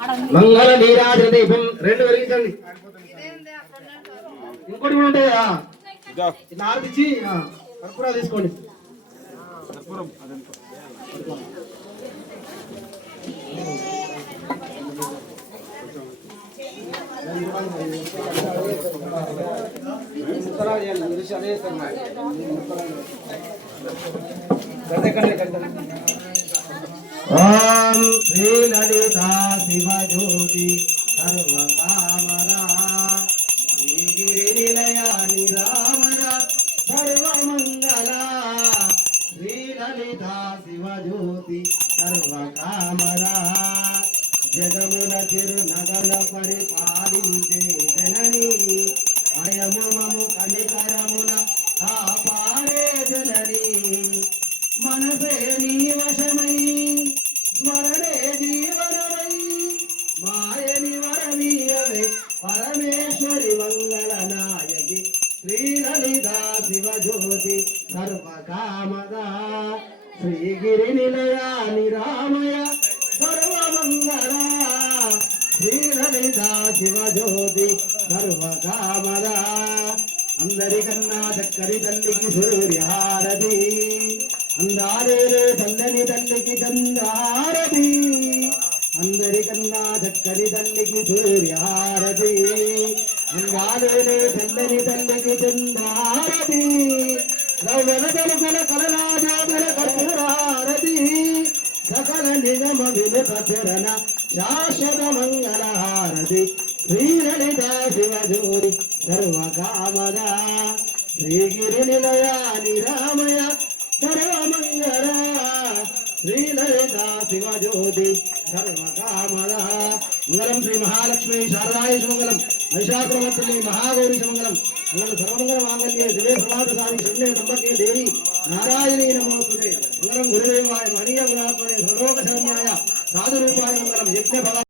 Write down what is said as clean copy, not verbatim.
మంగళ నీరాజన దీపం రెండు వెలిగించండి. ఇంకోటి కూడా ఉంటాయి కదా, నార్పిచ్చి కర్పూరా తీసుకోండి. ఓం శ్రీ లలితా శివ జ్యోతి సర్వకామదా శ్రీగిరి నిలయ నిరామయ సర్వమంగళ శ్రీ లలితా శివ జ్యోతి సర్వకామదా జగముల చిరునగల పరిపాలించే జనని అయము మము కనికరమున కాపాడే జనని మనసే నీ వశమై స్మరణే జీవనమై మాయని వరమీయవే పరమేశ్వరి మంగళ నాయకి శ్రీ లలితా శివ జ్యోతి సర్వకామదా శ్రీగిరి నిలయ నిరామయ సర్వమంగళ శ్రీ లలితా శివ జ్యోతి సర్వకామదా అందరికన్నా చక్కని తల్లికి సూర్యహారతి అందాలేరే చల్లని తల్లికి చంద్రారతి అందరికన్నా చక్కని తల్లికి సూర్యహారతి అందాలేరే చల్లని తల్లికి చంద్రారతి రవ్వల తలుపుల కలనాజోదుల కర్పూరారతి సకల నిగమ వినుత చరణ శాశ్వత మంగళహారతి శ్రీ లలితా శివ జ్యోతి సర్వకామదా శ్రీగిరి నిలయ నిరామయ సర్వమంగళ శ్రీ లలితా శివ జ్యోతి సర్వకామదా మంగళం శ్రీ మహాలక్ష్మి శారదాయ మంగళం మహిషాసురమర్దిని మహాగౌరీ మంగళం మంగళం సర్వమంగళ మాంగళ్యే శివే సమాధాని శరణ్యే త్రయంబకే దేవి నారాయణీ నమోస్తుతే మంగళం గురుదేవాయ మహనీయ గుణాత్మనే సర్వలోక శరణ్యాయ సాధురూపాయ మంగళం యజ్ఞ